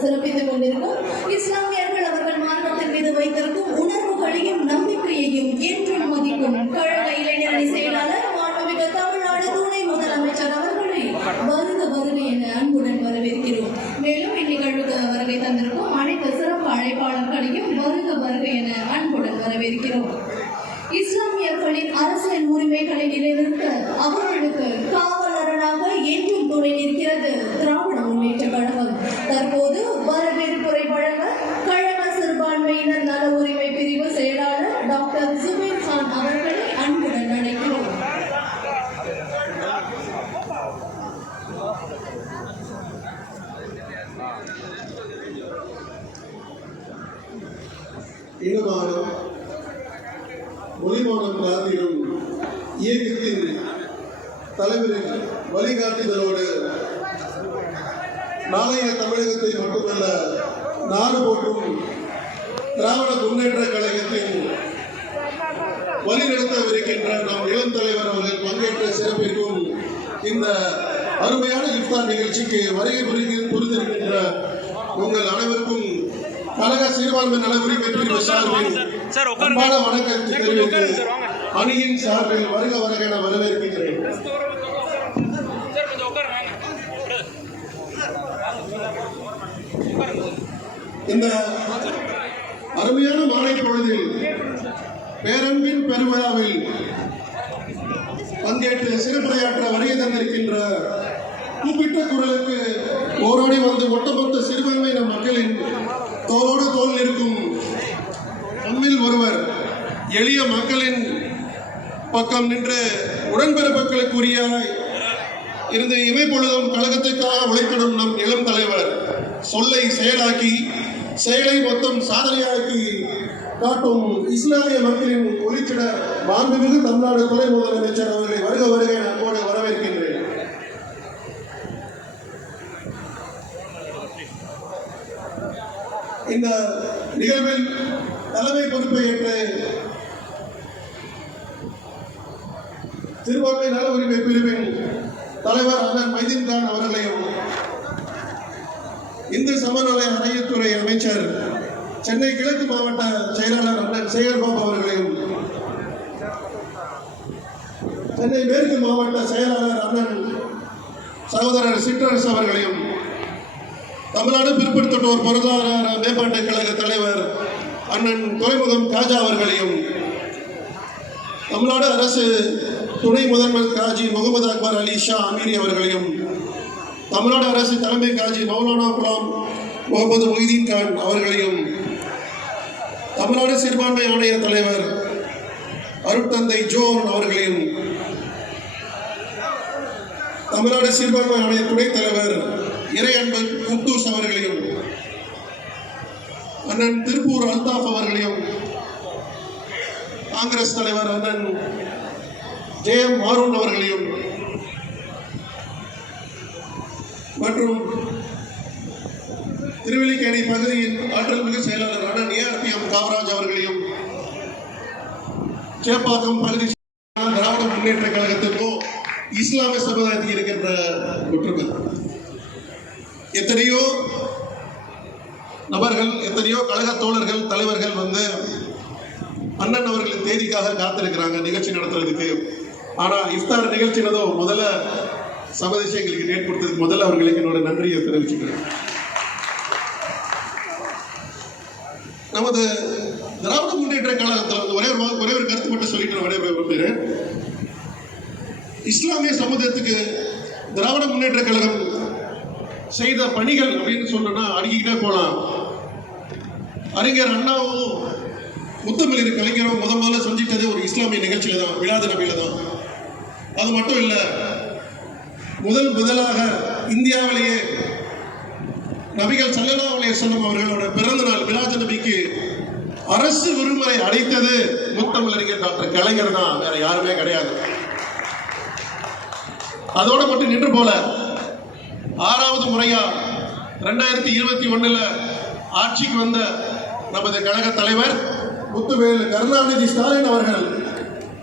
சிறப்பித்துக் கொண்டிருக்கும் இஸ்லாமியர்கள் நாளைய தமிழகத்தை மட்டுமல்ல நாடு போற்றும் திராவிட முன்னேற்ற கழகத்தின் வழிநடத்தவிருக்கின்ற நம் இளம் தலைவர் அவர்கள் பங்கேற்று சிறப்பிக்கும் இந்த அருமையான இஃப்தார் நிகழ்ச்சிக்கு வருகை புரிந்து புரிந்திருக்கின்ற உங்கள் அனைவருக்கும் கழக சிறுபான்மை நல உரிமை பிரிவு சார்பில். அன்பான வணக்கத்தை தெரிவித்து. அணியின் சார்பில் வருக வருக என வரவேற்கிறேன் இந்த அருமையான மாலை பொழுதில் பேரன்பின் பெருவிழாவில் பங்கேற்று சிறப்புரையாற்ற வருகை தந்திருக்கின்ற கூப்பிட்ட குரலுக்கு ஓரோடி வந்து ஒட்டுமொத்த சிறுபான்மையின மக்களின் தோளோடு தோல் நிற்கும் நம்மில் ஒருவர் எளிய மக்களின் பக்கம் நின்று உடன்பிறப்புகளுக்குரிய இருந்த இமைப்பொழுதும் கழகத்திற்காக உழைத்திடும் நம் இளம் சொல்லை செயலாக்கி செயலை மொத்தம் சாதனையாக்கி காட்டும் இஸ்லாமிய மக்களின் ஒளிச்சிட மாண்புமிகு தமிழ்நாடு துணை முதலமைச்சர் அவர்களை வருக வருக என அன்போடு வரவேற்கின்றேன். இந்த நிகழ்வில் தலைமை பொறுப்பை ஏற்று சிறுபான்மை நல உரிமை பிரிவின் தலைவர் அண்ணன் மைதீன் கான் அவர்களையும் இந்து சமநிலை அணையத்துறை அமைச்சர் சென்னை கிழக்கு மாவட்ட செயலாளர் அண்ணன் சேகர்பாபு அவர்களையும் சென்னை மேற்கு மாவட்ட செயலாளர் அண்ணன் சகோதரர் சிற்றரசு அவர்களையும் தமிழ்நாடு பிற்படுத்தப்பட்டோர் பொருளாதார மேம்பாட்டுக் கழக தலைவர் அண்ணன் துறைமுகம் காஜா அவர்களையும் தமிழ்நாடு அரசு துணை முதல்வர் காஜி முகமது அக்பர் அலி ஷா அமீரி அவர்களையும் தமிழ்நாடு அரசு தலைமை காஜி மௌலானா குலாம் முகமது மொய்தீன் கான் அவர்களையும் தமிழ்நாடு சிறுபான்மை ஆணைய தலைவர் அருட்தந்தை ஜோன் அவர்களையும் தமிழ்நாடு சிறுபான்மை ஆணைய துணைத் தலைவர் இறையன்பன் குத்தூஸ் அவர்களையும் அண்ணன் திருப்பூர் அல்தாஃப் அவர்களையும் காங்கிரஸ் தலைவர் அண்ணன் ஜே எம் மாரூன் அவர்களையும் மற்றும் திருவல்லிக்கேணி பகுதியின் ஆற்றல் மிகு செயலாளர் அண்ணன் ஏஆர்பிஎம் காமராஜ் அவர்களையும் சேப்பாக்கம் பகுதி திராவிட முன்னேற்ற கழகத்திற்கும் இஸ்லாமிய சமுதாயத்தில் இருக்கின்ற ஒற்றுமை எத்தனையோ நபர்கள் எத்தனையோ கழக தோழர்கள் தலைவர்கள் வந்து அண்ணன் அவர்களின் தேதிக்காக காத்திருக்கிறாங்க நிகழ்ச்சி நடத்துறதுக்கு. ஆனால் இஃப்தார் நிகழ்ச்சினதோ முதல்ல சமதேச எங்களுக்கு டேட் கொடுத்ததுக்கு முதல்ல அவர்களுக்கு என்னோட நன்றியை தெரிவிச்சுக்கிறேன். நமது திராவிட முன்னேற்ற கழகத்தில் வந்து ஒரே ஒரு ஒரே ஒரு கருத்து மட்டும் சொல்லிட்டு நான் விடைபெற இஸ்லாமிய சமூகத்துக்கு திராவிட முன்னேற்ற கழகம் செய்த பணிகள் அப்படின்னு சொன்னோம்னா அடுக்கிக்கிட்டே போகலாம் அறிஞர் அண்ணாவும் முத்தமிழர் கலைஞரும் முத முதல்ல செஞ்சிட்டது ஒரு இஸ்லாமிய நிகழ்ச்சியில தான் விழாத நபியில தான். அது மட்டும் இல்லை முதல் முதலாக இந்தியாவிலேயே நபிகள் சல்லல்லாஹு அலைய சொல்லம் அவர்களோட பிறந்த நாள் மிலாது நபிக்கு அரசு விடுமுறை அடைத்தது முத்தமிழறிஞர் டாக்டர் கலைஞர் தான். வேற யாருமே கிடையாது. அதோட மட்டும் நின்று போல. ஆறாவது முறையா ரெண்டாயிரத்தி இருபத்தி ஒண்ணுல ஆட்சிக்கு வந்த நமது கழக தலைவர் முத்துவேலு கருணாநிதி ஸ்டாலின் அவர்கள்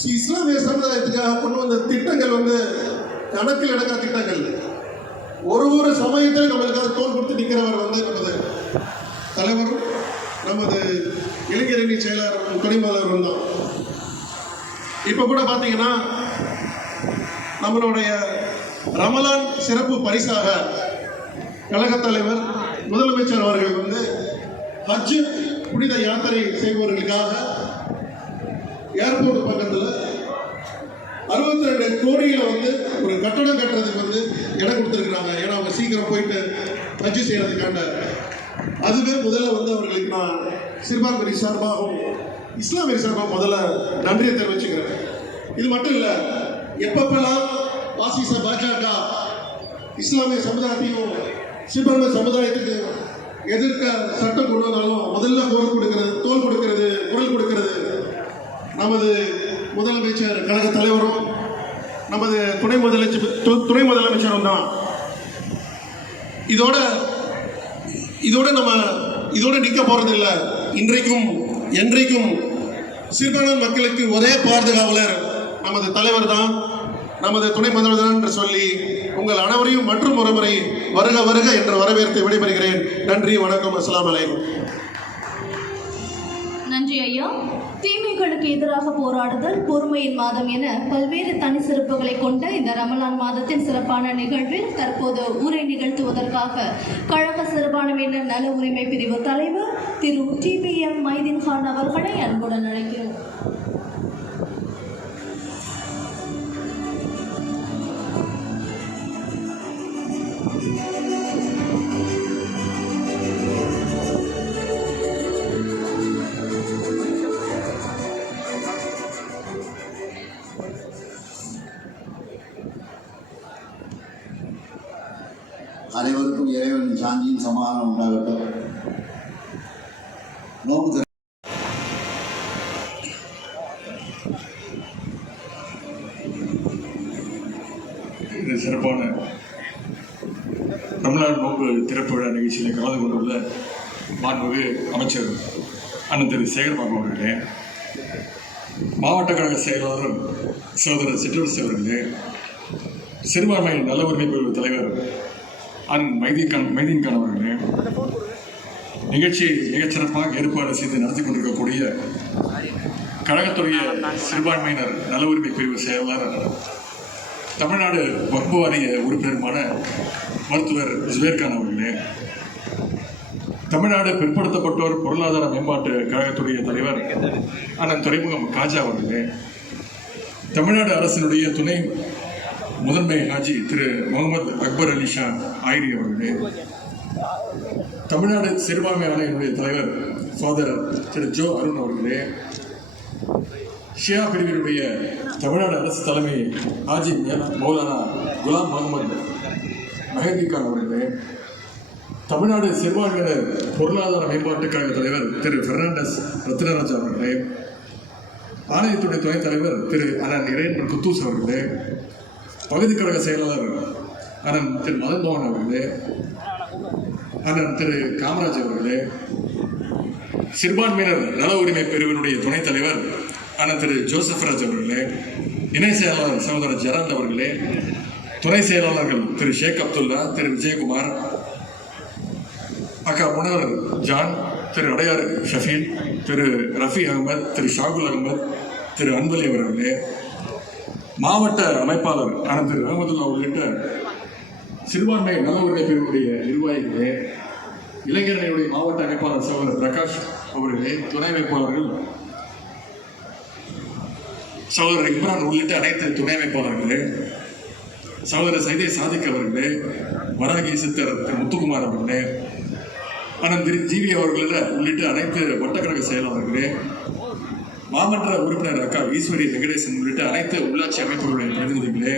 ஸ்ரீ இஸ்லாமிய சமுதாயத்துக்காக கொண்டு வந்த திட்டங்கள் வந்து கணக்கில் எடுக்கிற திட்டங்கள் ஒரு ஒரு சமயத்திலும் நம்மளுக்காக தோல் கொடுத்து நிற்கிறவர் வந்து நமது தலைவரும் நமது இளைஞரணி செயலாளரும் துணை முதல்வரும் தான். இப்போ கூட பார்த்தீங்கன்னா நம்மளுடைய ரமலான் சிறப்பு பரிசாக கழகத் தலைவர் முதலமைச்சர் அவர்கள் வந்து ஹஜ் புனித யாத்திரை செய்பவர்களுக்காக ஏர்போர்ட் பக்கத்தில் அறுபத்தி ரெண்டு கோடியில் வந்து ஒரு கட்டடம் கட்டுறதுக்கு வந்து இடம் கொடுத்துருக்குறாங்க. ஏன்னா அவங்க சீக்கிரம் போயிட்டு ஹஜ் செய்கிறதுக்காண்ட அதுவே முதல்ல வந்து அவர்களுக்கு நான் சிறுபான்மை சார்பாகவும் இஸ்லாமிய சார்பாக முதல்ல நன்றியை தெரிவிச்சுக்கிறேன். இது மட்டும் இல்லை எப்பப்பெல்லாம் பாசிச பாஜக இஸ்லாமிய சமுதாயத்தையும் சிறுபான்மை சமுதாயத்துக்கு எதிர்க்க சட்டம் கொண்டு வந்தாலும் முதல்ல குரல் கொடுக்கிறது தோல் கொடுக்கிறது குரல் கொடுக்கிறது நமது முதலமைச்சர் கழக தலைவரும் நமது துணை முதலமைச்சர் து- துணை முதலமைச்சரும் தான். இதோட இதோட நம்ம இதோட நிற்க போறது இல்லை இன்றைக்கும் என்றைக்கும் சிறுபான்மை மக்களுக்கு ஒரே பாதுகாவலர் நமது தலைவர் தான். நமது துணை முதல்வர் என்று சொல்லி உங்கள் அனைவரையும் மற்றும் ஒரு முறை வருக வருக என்ற வரவேற்று விடைபெறுகிறேன். நன்றி வணக்கம் அஸ்லாம் அலைக்கும். நன்றி ஐயா. தீமைகளுக்கு எதிராக போராடுதல் பொறுமையின் மாதம் என பல்வேறு தனி சிறப்புகளை கொண்ட இந்த ரமலான் மாதத்தின் சிறப்பான நிகழ்வில் தற்போது உரை நிகழ்த்துவதற்காக கழக சிறுபான்மையினர் நல உரிமை பிரிவு தலைவர் திரு T P M Mydeen Khan அவர்களை அன்புடன் அழைக்கிறோம். அனைவருக்கும் இறைவன் சாந்தியும் சமாதானம் உண்டாகட்டும். நோம்பு சிறப்பான தமிழ்நாடு நோக்கு திறப்பு விழா நிகழ்ச்சியில் கலந்து கொண்டுள்ள மாண்புமிகு அமைச்சர் அண்ணன் திரு சேகர்பாபு அவர்களே மாவட்ட கழக செயலாளர் சகோதரர் சிற்றரசு அவர்களே சிறுபான்மை நல்ல உரிமை பிரிவு தலைவர் அன் மைதீன்கான் மைதீன்கான் அவர்களே. நிகழ்ச்சியை மிகச்சிறப்பாக ஏற்பாடு செய்து நடத்தி கொண்டிருக்கக்கூடிய கழகத்துடைய சிறுபான்மையினர் நல உரிமை பிரிவு செயலாளர் தமிழ்நாடு வக்பு வாரிய உறுப்பினருமான மருத்துவர் ஜுபேர்கான் அவர்களே. தமிழ்நாடு பிற்படுத்தப்பட்டோர் பொருளாதார மேம்பாட்டு கழகத்துடைய தலைவர் அண்ணன் துறைமுகம் காஜா அவர்களே. தமிழ்நாடு அரசினுடைய துணை முதன்மை ஹாஜி திரு முகமது அக்பர் அலி ஷா ஆயிரி அவர்களே. தமிழ்நாடு சிறுபான்மை ஆணையினுடைய தலைவர் சோதரர் திரு ஜோ அருண் அவர்களே. ஷியா பிரிவினுடைய தமிழ்நாடு அரசு தலைமை ஹாஜி மௌலானா குலாம் முகமது மெஹதி கான் அவர்களே. தமிழ்நாடு சிறுபான்மையினர் பொருளாதார மேம்பாட்டுக் கழக தலைவர் திரு பெர்னாண்டஸ் ரத்னராஜ் அவர்களே. ஆணையத்துடைய துணைத் தலைவர் திரு அண்ணன் இறையன்பன் குத்தூஸ் அவர்களே. பகுதி கழக செயலாளர் அண்ணன் திரு மதன் மோகன் அவர்களே அண்ணன் திரு காமராஜ் அவர்களே சிறுபான்மையினர் நல உரிமை பிரிவினுடைய துணைத் தலைவர் அண்ணன் திரு ஜோசப் ராஜ் அவர்களே இணை செயலாளர் சகோதரர் ஜெராண்ட் அவர்களே துணை செயலாளர்கள் திரு ஷேக் அப்துல்லா திரு விஜயகுமார் அக்கா முனவர் ஜான் திரு அடையாறு ஷஃபீல் திரு ரஃபி அகமது திரு ஷாகுல் அகமது திரு அன்பலி அவர்களே மாவட்ட அமைப்பாளர் அண்ணன் ரஹமதுல்லா உள்ளிட்ட சிறுபான்மை நல உரிமை பிரிவுடைய நிர்வாகிகளே இளைஞரணியுடைய மாவட்ட அமைப்பாளர் சகோதரர் பிரகாஷ் அவர்களே துணை அமைப்பாளர்கள் சகோதரர் இம்ரான் உள்ளிட்ட அனைத்து துணை அமைப்பாளர்களே சகோதரர் சைதை சாதிக் அவர்களே வராகி சித்தர் திரு முத்துக்குமார் அவர்களே அண்ணன் திரு. ஜிவி அவர்கள உள்ளிட்ட அனைத்து வட்டக்கழக செயலாளர்களே மாமன்ற உறுப்பினர் அக்கா ஈஸ்வரி வெங்கடேசன் உள்ளிட்ட அனைத்து உள்ளாட்சி அமைப்புகளுடைய பிரதிநிதிகளே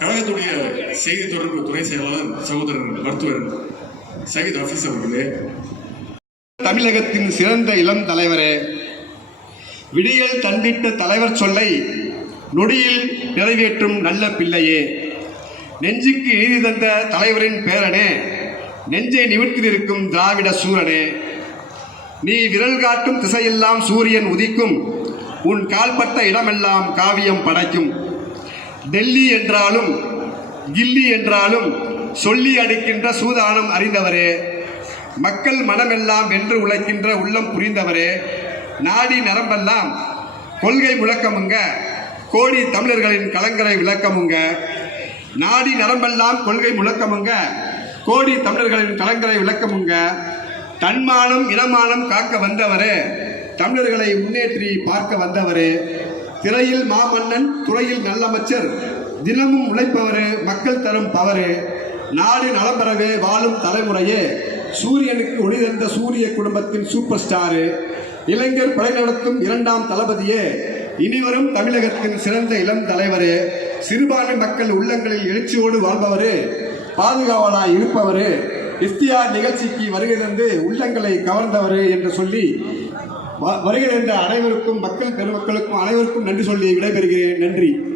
கழகத்துடைய செய்தி தொடர்பு துணை செயலாளர் சகோதரர் மருத்துவர் சகித் ஹபீஸ் அவர்களே தமிழகத்தின் சிறந்த இளம் தலைவரே விடியல் தந்திட்ட தலைவர் சொல்லை நொடியில் நிறைவேற்றும் நல்ல பிள்ளையே. நெஞ்சுக்கு எழுதி தந்த தலைவரின் பேரனே நெஞ்சை நிமிர்த்திருக்கும் திராவிட சூரனே. நீ விரல் காட்டும் திசையெல்லாம் சூரியன் உதிக்கும். உன் கால்பட்ட இடமெல்லாம் காவியம் படைக்கும். டெல்லி என்றாலும் கில்லி என்றாலும் சொல்லி அடுக்கின்ற சூதானம் அறிந்தவரே. மக்கள் மனமெல்லாம் வென்று உழைக்கின்ற உள்ளம் புரிந்தவரே. நாடி நரம்பெல்லாம் கொள்கை முழக்கமுங்க. கோடி தமிழர்களின் கலங்கரை விளக்கமுங்க. நாடி நரம்பெல்லாம் கொள்கை முழக்கமுங்க. கோடி தமிழர்களின் கலங்கரை விளக்கமுங்க. தன்மானம் இனமானம் காக்க வந்தவரே. தமிழர்களை முன்னேற்றி பார்க்க வந்தவரே. திரையில் மாமன்னன் துறையில் நல்லமைச்சர். தினமும் உழைப்பவர் மக்கள் தரும் பவரு. நாடு நலம் பெறவே வாழும் தலைமுறையே. சூரியனுக்கு ஒளி தந்த சூரிய குடும்பத்தின் சூப்பர் ஸ்டாரு. இளைஞர் படை நடத்தும் இரண்டாம் தளபதியே. இனிவரும் தமிழகத்தின் சிறந்த இளம் தலைவர். சிறுபான்மை மக்கள் உள்ளங்களில் எழுச்சியோடு வாழ்பவர். பாதுகாவலாய் இருப்பவரே. இஃப்தியார் நிகழ்ச்சிக்கு வருகை தந்து உள்ளங்களை கவர்ந்தவர் என்று சொல்லி வ- வருகை தந்த அனைவருக்கும் மக்கள் பெருமக்களுக்கும் அனைவருக்கும் நன்றி சொல்லி விடைபெறுகிறேன். நன்றி.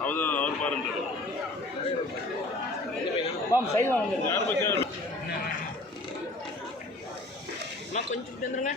அவர் அவர் பாருன்றார். யார் பக்கம்? கொஞ்சம் தந்துருங்க